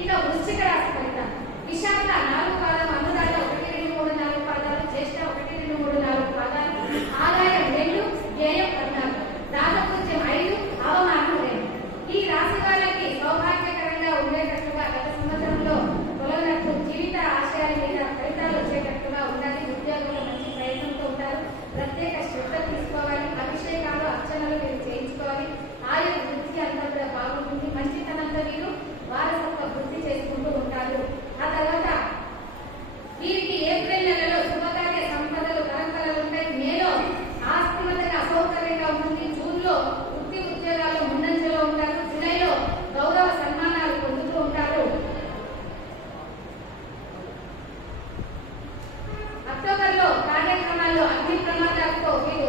ఇక వృశ్చిక రాశి ఫలితాలు. విశాఖ 4 పాదాలు, అనురాధ 1, 2, 3, 4 పాదాలు, జ్యేష్ఠ 1, 2, 3, 4 పాదాలు, ఆదాయం 2, వ్యయం 14, రాజపూజ్యం 5, అవమానం 2. ఈ రాశి వారికి సౌభాగ్యకరంగా ఉండేటట్లుగా గత సంవత్సరంలో తొలగినట్లు జీవిత ఆశయాల మీద ఫలితాలు వచ్చేటట్టుగా ఉండాలి. ఉద్యోగంలో మంచి ప్రయత్నంతో ఉంటారు. ప్రత్యేక శ్రద్ధ తీసుకోవాలి. అభిషేకాలు, అర్చనలు మీరు చేయించుకోవాలి. ఆయా వృత్తి అంతా కూడా బాగుంటుంది. మంచితనంతో మీరు వారసత్వ వృద్ధి చేసుకుంటూ ఉంటారు. ఆ తర్వాత వీరికి ఏప్రిల్ నెలలో శుభకార్య సంపదలు కలంకలు ఉంటాయి. మేలో ఆస్తిమతగా అసౌకర్యంగా ఉంటుంది. జూన్లో వృత్తి ఉద్యోగాల్లో ముందంజలో ఉంటారు. జూలైలో గౌరవ సన్మానాలు పొందుతూ ఉంటారు. అక్టోబర్లో కార్యక్రమాల్లో అగ్ని ప్రమాదాలతో మీరు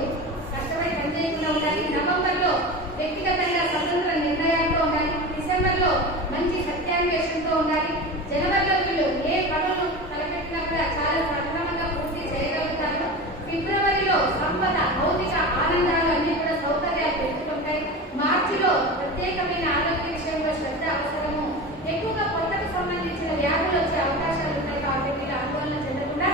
కష్టపడి పనిచేయకుండా ఉండాలి. నవంబర్లో వ్యక్తిగతంగా స్వతంత్ర నిర్ణయాలతో ఉండాలి. డిసెంబర్లో మంచి సత్యాన్వేషణతో ఉండాలి. జనవరిలో వీళ్ళు ఏ పనులు తలపెట్టినా కూడా చాలా సక్రమంగా పూర్తి చేయగలుగుతారు. ఫిబ్రవరిలో సంపద, భౌతిక ఆనందాలు అన్ని కూడా సౌకర్యాలు పెరుగుతుంటాయి. మార్చిలో ప్రత్యేకమైన ఆరోగ్య విషయంలో శ్రద్ధ అవసరము. ఎక్కువగా పొట్టకు సంబంధించిన వ్యాధులు వచ్చే అవకాశాలు ఉంటాయి కాబట్టి మీరు ఆందోళన చెందకుండా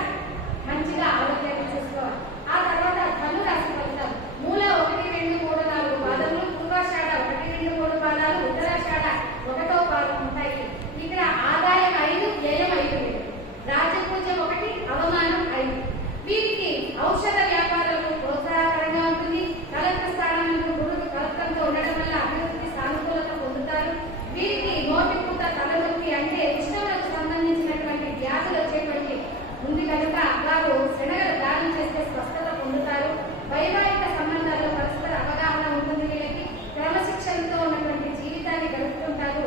మంచిగా ఆరోగ్యాన్ని చూసుకోవాలి. ఆ తర్వాత ధను రాశి ఫలితాలు. మూల 1, 2, 3, 4 పాదములు, పూర్వాషాఢ 1, 2, 3 పాదాలు, ఉత్తరాషాఢ 1వ పాదం ఉంటాయి. ఇక్కడ ఆదాయం 5, వ్యయం 5, రాజపూజ్యం 1, అవమానం 5. వీరికి ఔషధ వ్యాపారాలు ప్రోత్సాహకరంగా ఉంటుంది. కలెక్టర్ స్థానంలో గురుడు కలెక్టర్తో ఉండడం వల్ల అభివృద్ధి సానుకూలత పొందుతారు. వీరికి నోటిపూత, తలనొప్పి అంటే ఉష్ణములకు సంబంధించినటువంటి వ్యాధులు వచ్చేటువంటి ఉంది కనుక వారు శనగలు దానం చేస్తే స్వస్థత పొందుతారు. వైవాహిక సంబంధాల్లో పరస్పర అవగాహన ఉంటుంది. వీళ్ళకి క్రమశిక్షణతో ఉన్నటువంటి జీవితాన్ని గడుపుతుంటారు.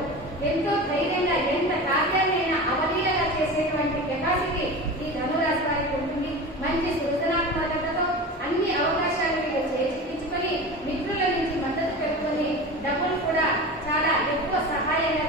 ఎంతో ధైర్యంగా ఎంత కార్యాన్నైనా అవలీలగా చేసేటువంటి కెపాసిటీ ఈ ధనురాశి వారికి ఉంటుంది. మంచి సృజనాత్మకతతో అన్ని అవకాశాలు వీళ్ళు చేర్చుకొని మిత్రుల నుంచి మద్దతు పెట్టుకొని డబ్బులు కూడా చాలా ఎక్కువ సహాయంగా